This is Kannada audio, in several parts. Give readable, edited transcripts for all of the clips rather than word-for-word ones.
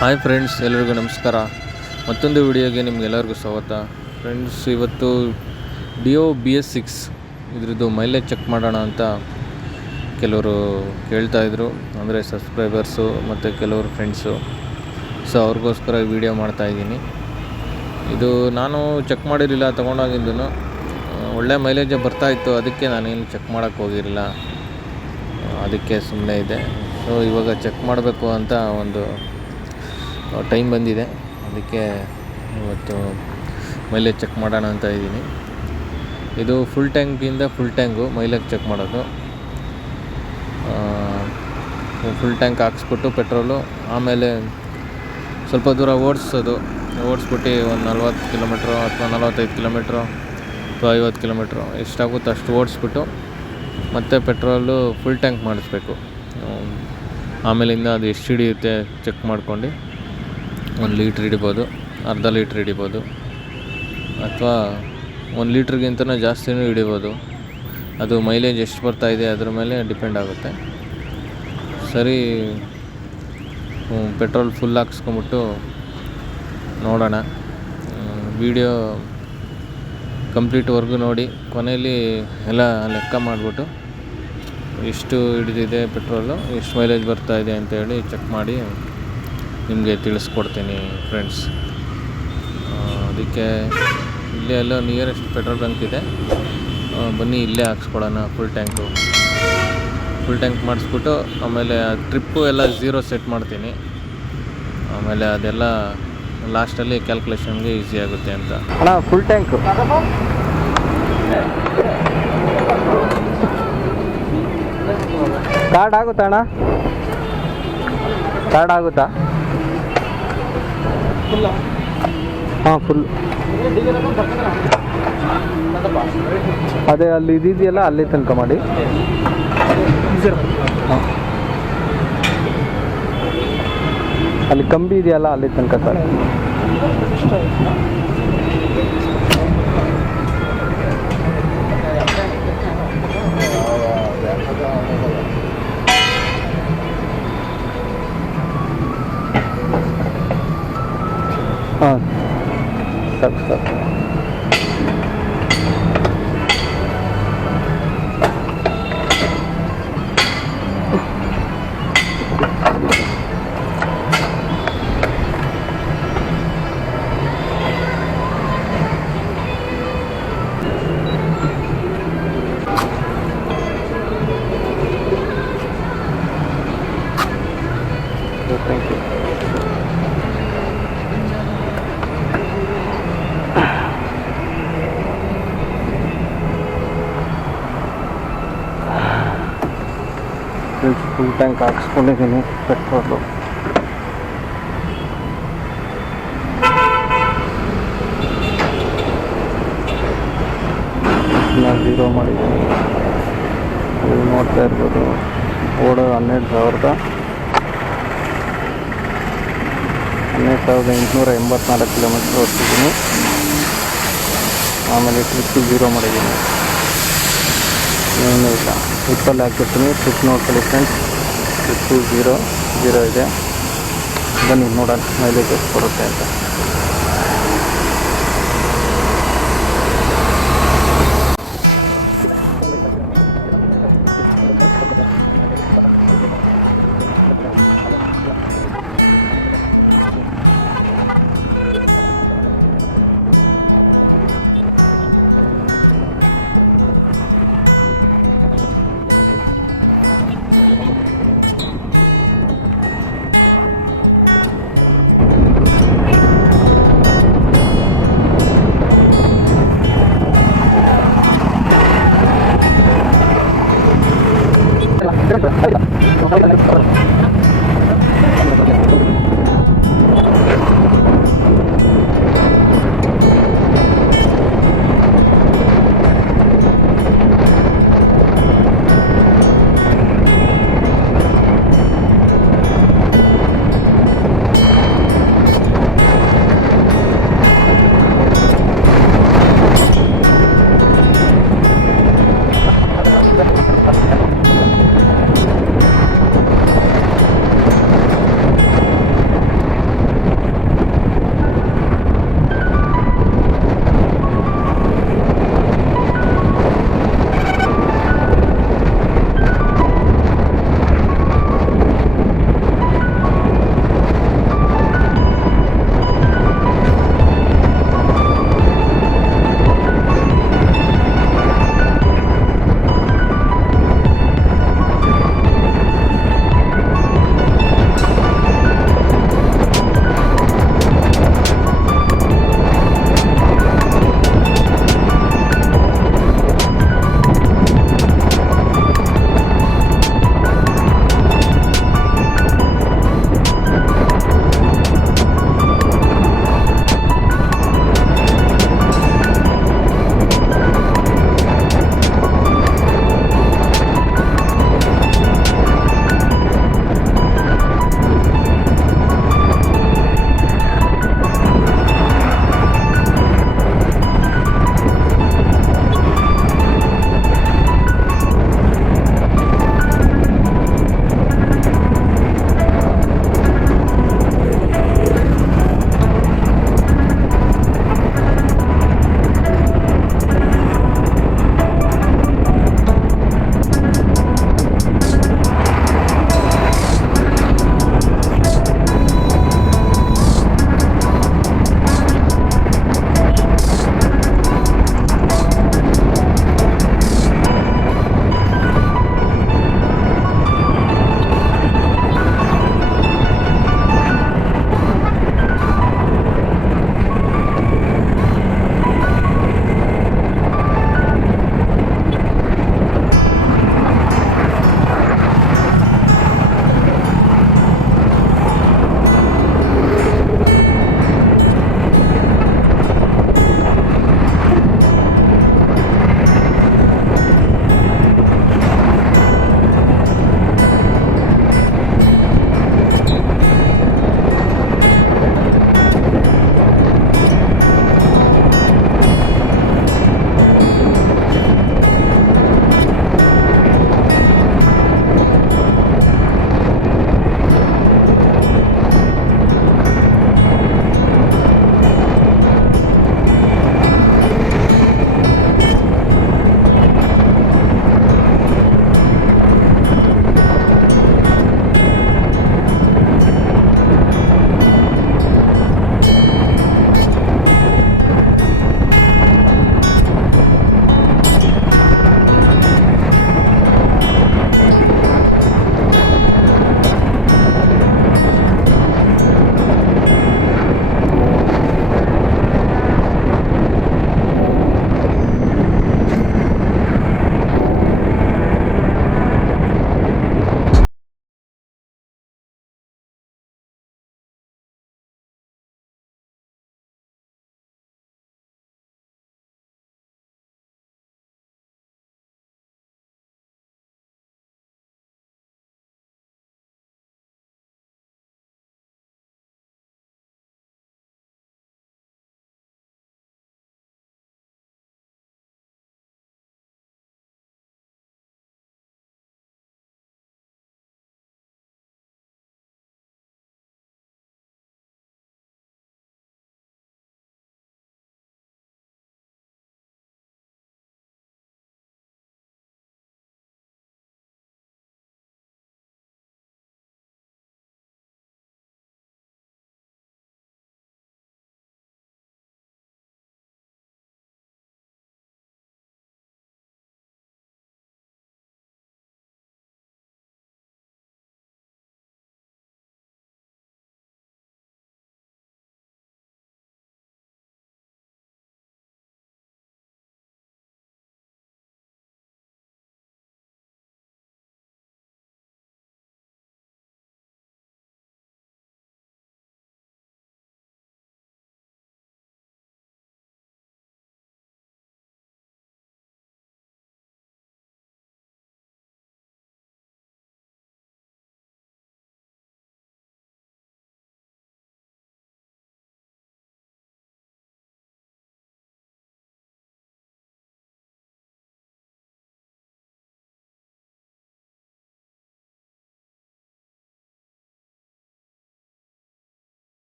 ಹಾಯ್ ಫ್ರೆಂಡ್ಸ್, ಎಲ್ಲರಿಗೂ ನಮಸ್ಕಾರ. ಮತ್ತೊಂದು ವಿಡಿಯೋಗೆ ನಿಮಗೆಲ್ಲರಿಗೂ ಸ್ವಾಗತ. ಫ್ರೆಂಡ್ಸ್, ಇವತ್ತು ಡಿಯೋ BS6 ಇದ್ರದ್ದು ಮೈಲೇಜ್ ಚೆಕ್ ಮಾಡೋಣ ಅಂತ ಕೆಲವರು ಕೇಳ್ತಾಯಿದ್ರು, ಅಂದರೆ ಸಬ್ಸ್ಕ್ರೈಬರ್ಸು ಮತ್ತು ಕೆಲವರು ಫ್ರೆಂಡ್ಸು. ಸೊ ಅವ್ರಿಗೋಸ್ಕರ ಈ ವಿಡಿಯೋ ಮಾಡ್ತಾಯಿದ್ದೀನಿ. ಇದು ನಾನು ಚೆಕ್ ಮಾಡಿರಲಿಲ್ಲ, ತೊಗೊಂಡಾಗಿದ್ದು ಒಳ್ಳೆ ಮೈಲೇಜೇ ಬರ್ತಾಯಿತ್ತು. ಅದಕ್ಕೆ ನಾನೇನು ಚೆಕ್ ಮಾಡೋಕ್ಕೆ ಹೋಗಿರಲಿಲ್ಲ, ಅದಕ್ಕೆ ಸುಮ್ಮನೆ ಇದೆ. ಸೊ ಇವಾಗ ಚೆಕ್ ಮಾಡಬೇಕು ಅಂತ ಒಂದು ಟೈಮ್ ಬಂದಿದೆ, ಅದಕ್ಕೆ ಇವತ್ತು ಮೈಲೇಜ್ ಚೆಕ್ ಮಾಡೋಣ ಅಂತ ಇದ್ದೀನಿ. ಇದು ಫುಲ್ ಟ್ಯಾಂಕು ಮೈಲೇಜ್ ಚೆಕ್ ಮಾಡೋದು. ಫುಲ್ ಟ್ಯಾಂಕ್ ಹಾಕ್ಸ್ಬಿಟ್ಟು ಪೆಟ್ರೋಲು, ಆಮೇಲೆ ಸ್ವಲ್ಪ ದೂರ ಓಡಿಸ್ಬಿಟ್ಟು ಒಂದು 40 ಕಿಲೋಮೀಟ್ರು ಅಥವಾ 45 ಕಿಲೋಮೀಟ್ರು ಅಥವಾ 50 ಕಿಲೋಮೀಟ್ರು ಎಷ್ಟಾಗುತ್ತೋ ಅಷ್ಟು ಓಡಿಸ್ಬಿಟ್ಟು ಮತ್ತೆ ಪೆಟ್ರೋಲು ಫುಲ್ ಟ್ಯಾಂಕ್ ಮಾಡಿಸ್ಬೇಕು. ಆಮೇಲಿಂದ ಅದು ಎಷ್ಟು ಹಿಡಿಯುತ್ತೆ ಚೆಕ್ ಮಾಡ್ಕೊಂಡು 1 ಲೀಟ್ರ್ ಹಿಡಿಬೋದು, ಅರ್ಧ ಲೀಟ್ರ್ ಹಿಡಿಬೋದು, ಅಥವಾ 1 ಲೀಟ್ರಿಗಿಂತಲೂ ಜಾಸ್ತಿನೂ ಹಿಡಿಬೋದು. ಅದು ಮೈಲೇಜ್ ಎಷ್ಟು ಬರ್ತಾಯಿದೆ ಅದ್ರ ಮೇಲೆ ಡಿಪೆಂಡ್ ಆಗುತ್ತೆ. ಸರಿ, ಪೆಟ್ರೋಲ್ ಫುಲ್ ಹಾಕ್ಸ್ಕೊಂಬಿಟ್ಟು ನೋಡೋಣ. ವಿಡಿಯೋ ಕಂಪ್ಲೀಟ್ವರೆಗೂ ನೋಡಿ, ಕೊನೆಯಲ್ಲಿ ಎಲ್ಲ ಲೆಕ್ಕ ಮಾಡಿಬಿಟ್ಟು ಎಷ್ಟು ಹಿಡಿದಿದೆ ಪೆಟ್ರೋಲು, ಎಷ್ಟು ಮೈಲೇಜ್ ಬರ್ತಾಯಿದೆ ಅಂತೇಳಿ ಚೆಕ್ ಮಾಡಿ ನಿಮಗೆ ತಿಳಿಸ್ಕೊಡ್ತೀನಿ ಫ್ರೆಂಡ್ಸ್. ಅದಕ್ಕೆ ಇಲ್ಲೇ ಎಲ್ಲೋ ನಿಯರೆಸ್ಟ್ ಪೆಟ್ರೋಲ್ ಬಂಕ್ ಇದೆ, ಬನ್ನಿ ಇಲ್ಲೇ ಹಾಕ್ಸ್ಕೊಡೋಣ. ಫುಲ್ ಟ್ಯಾಂಕ್ ಮಾಡಿಸ್ಬಿಟ್ಟು ಆಮೇಲೆ ಟ್ರಿಪ್ಪು ಎಲ್ಲ 0 ಸೆಟ್ ಮಾಡ್ತೀನಿ. ಆಮೇಲೆ ಅದೆಲ್ಲ ಲಾಸ್ಟಲ್ಲಿ ಕ್ಯಾಲ್ಕುಲೇಷನ್ಗೆ ಈಸಿ ಆಗುತ್ತೆ ಅಂತ. ಅಣ್ಣ, ಫುಲ್ ಟ್ಯಾಂಕು ಕಾರ್ಡ್ ಆಗುತ್ತಾ ಅಣ್ಣ? ಕಾರ್ಡ್ ಆಗುತ್ತಾ? ಹಾಂ, ಫುಲ್. ಅದೇ ಅಲ್ಲಿ ಇದೆಯಲ್ಲ, ಅಲ್ಲಿ ತನಕ ಮಾಡಿ. ಹಾಂ, ಅಲ್ಲಿ ಕಂಬಿ ಇದೆಯಲ್ಲ, ಅಲ್ಲಿ ತನಕ ಸರ್. ಹಾಂ, ಸಾಕು. Thank you. ಫುಲ್ ಟ್ಯಾಂಕ್ ಹಾಕ್ಸ್ಕೊಂಡಿದ್ದೀನಿ ಪೆಟ್ರೋಲು. ನಾನು 0 ಮಾಡಿದ್ದೀನಿ. ನೀವು ನೋಡ್ತಾ ಇರ್ಬೋದು, ಓಡೋ 12,884 ಕಿಲೋಮೀಟ್ರ್ ಓಡ್ತಿದ್ದೀನಿ. ಆಮೇಲೆ ಟ್ರಿಪ್ಪು 0 ಮಾಡಿದ್ದೀನಿ. ಏನೂ ಇಲ್ಲ, ಟ್ರಿಪ್ಪಲ್ಲಿ ಹಾಕಿರ್ತೀನಿ. ಟ್ರಿಪ್ ನೋಡ್ಕೊಳ್ಳಿ ಫ್ರೆಂಡ್ಸ್. ಟ್ರಿಪ್ಪು 0 ಇದೆ. ಬನ್ನಿ ನೋಡೋಣ ಮೈಲೇಜ್ ಎಷ್ಟು ಬರುತ್ತೆ ಅಂತ.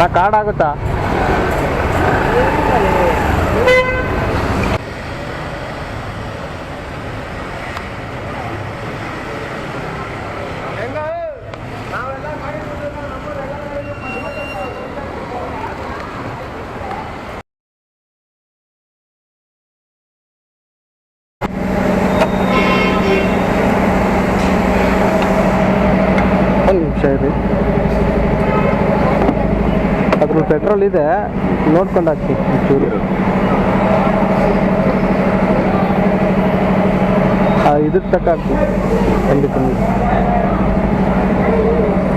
ನಾ ಕಾರ್ಡ್ ಆಗುತ್ತಾ? ಒಂದು ನಿಮಿಷ ಇದೆ, ಅದ್ರಲ್ಲಿ ಪೆಟ್ರೋಲ್ ಇದೆ, ನೋಡ್ಕೊಂಡು ಹಾಕಿ ಒಂಚೂರು. ಇದ್ರ ತಕ್ಕ ಹಾಕಿ ಖಂಡಿತ.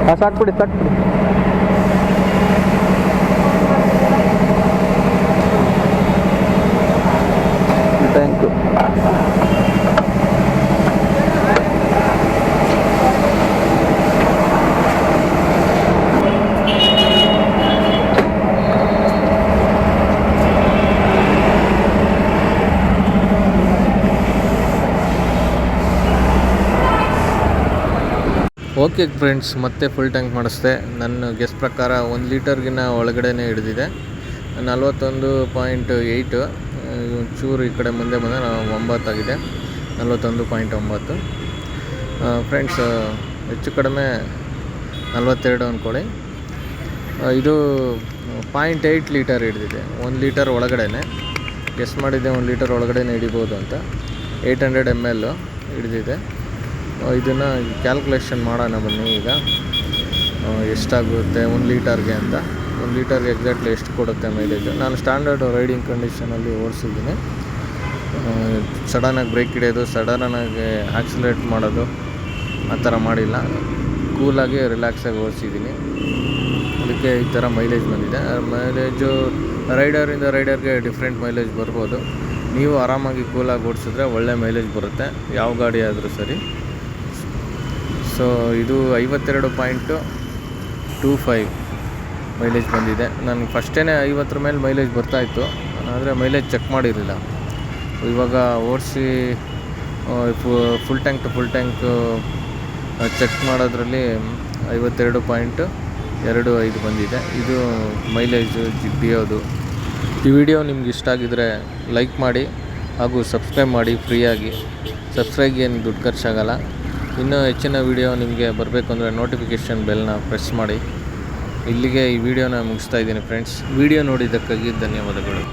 ಹಾಂ ಸಾಕ್ಬಿಡಿ ಸಾಕ್ಬಿಡಿ. Thank you. ಓಕೆ ಫ್ರೆಂಡ್ಸ್, ಮತ್ತೆ ಫುಲ್ ಟ್ಯಾಂಕ್ ಮಾಡಿಸ್ದೆ. ನನ್ನ ಗೆಸ್ ಪ್ರಕಾರ 1 ಲೀಟರ್ಗಿನ ಒಳಗಡೆನೇ ಹಿಡಿದಿದೆ. 41.8, ಒಂಚೂರು ಈ ಕಡೆ ಮುಂದೆ ಬಂದರೆ 9 ಆಗಿದೆ, 41.9. ಫ್ರೆಂಡ್ಸ್, ಹೆಚ್ಚು ಕಡಿಮೆ 42 ಅಂದ್ಕೊಳ್ಳಿ. ಇದು 0.8 ಲೀಟರ್ ಹಿಡಿದಿದೆ. 1 ಲೀಟರ್ ಒಳಗಡೆನೆ ಗೆಸ್ ಮಾಡಿದ್ದೆ, 1 ಲೀಟರ್ ಒಳಗಡೆ ಹಿಡಿಬೋದು ಅಂತ. 800 ml ಹಿಡಿದಿದೆ. ಇದನ್ನು ಕ್ಯಾಲ್ಕುಲೇಷನ್ ಮಾಡೋಣ ಬನ್ನಿ. ಈಗ ಎಷ್ಟಾಗುತ್ತೆ 1 ಲೀಟರ್ಗೆ ಅಂತ. 1 ಲೀಟರ್ಗೆ ಎಕ್ಸಾಕ್ಟ್ಲಿ ಎಷ್ಟು ಕೊಡುತ್ತೆ ಮೈಲೇಜು. ನಾನು ಸ್ಟ್ಯಾಂಡರ್ಡ್ ರೈಡಿಂಗ್ ಕಂಡೀಷನಲ್ಲಿ ಓಡಿಸಿದ್ದೀನಿ. ಸಡನ್ನಾಗಿ ಬ್ರೇಕ್ ಹಿಡಿಯೋದು, ಸಡನ್ನಾಗಿ ಆಕ್ಸಿಲೇಟ್ ಮಾಡೋದು ಆ ಥರ ಮಾಡಿಲ್ಲ. ಕೂಲಾಗಿ ರಿಲ್ಯಾಕ್ಸಾಗಿ ಓಡಿಸಿದ್ದೀನಿ. ಅದಕ್ಕೆ ಈ ಥರ ಮೈಲೇಜ್ ಬಂದಿದೆ. ಮೈಲೇಜು ರೈಡರಿಂದ ರೈಡರ್ಗೆ ಡಿಫ್ರೆಂಟ್ ಮೈಲೇಜ್ ಬರ್ಬೋದು. ನೀವು ಆರಾಮಾಗಿ ಕೂಲಾಗಿ ಓಡಿಸಿದ್ರೆ ಒಳ್ಳೆ ಮೈಲೇಜ್ ಬರುತ್ತೆ, ಯಾವ ಗಾಡಿ ಆದರೂ ಸರಿ. ಸೊ ಇದು 52.25 ಮೈಲೇಜ್ ಬಂದಿದೆ. ನನಗೆ ಫಸ್ಟೇ 50 ಮೇಲೆ ಮೈಲೇಜ್ ಬರ್ತಾಯಿತ್ತು, ಆದರೆ ಮೈಲೇಜ್ ಚೆಕ್ ಮಾಡಿರಲಿಲ್ಲ. ಇವಾಗ ಓಡಿಸಿ full tank to full tank check ಮಾಡೋದ್ರಲ್ಲಿ 52.25 ಬಂದಿದೆ. ಇದು ಮೈಲೇಜು ಜಿಡ್ಡಿಯೋದು. ಈ ವಿಡಿಯೋ ನಿಮ್ಗೆ ಇಷ್ಟ ಆಗಿದರೆ ಲೈಕ್ ಮಾಡಿ ಹಾಗೂ ಸಬ್ಸ್ಕ್ರೈಬ್ ಮಾಡಿ ಫ್ರೀಯಾಗಿ. ಸಬ್ಸ್ಕ್ರೈಬ್ಗೆ ಏನು ದುಡ್ಡು ಖರ್ಚಾಗಲ್ಲ. ಇನ್ನೂ ಹೆಚ್ಚಿನ ವಿಡಿಯೋ ನಿಮಗೆ ಬರಬೇಕು ಅಂದರೆ ನೋಟಿಫಿಕೇಷನ್ ಬೆಲ್ನ ಪ್ರೆಸ್ ಮಾಡಿ. ಇಲ್ಲಿಗೆ ಈ ವಿಡಿಯೋನ ಮುಗಿಸ್ತಾ ಇದ್ದೀನಿ ಫ್ರೆಂಡ್ಸ್. ವಿಡಿಯೋ ನೋಡಿದ್ದಕ್ಕಾಗಿ ಧನ್ಯವಾದಗಳು.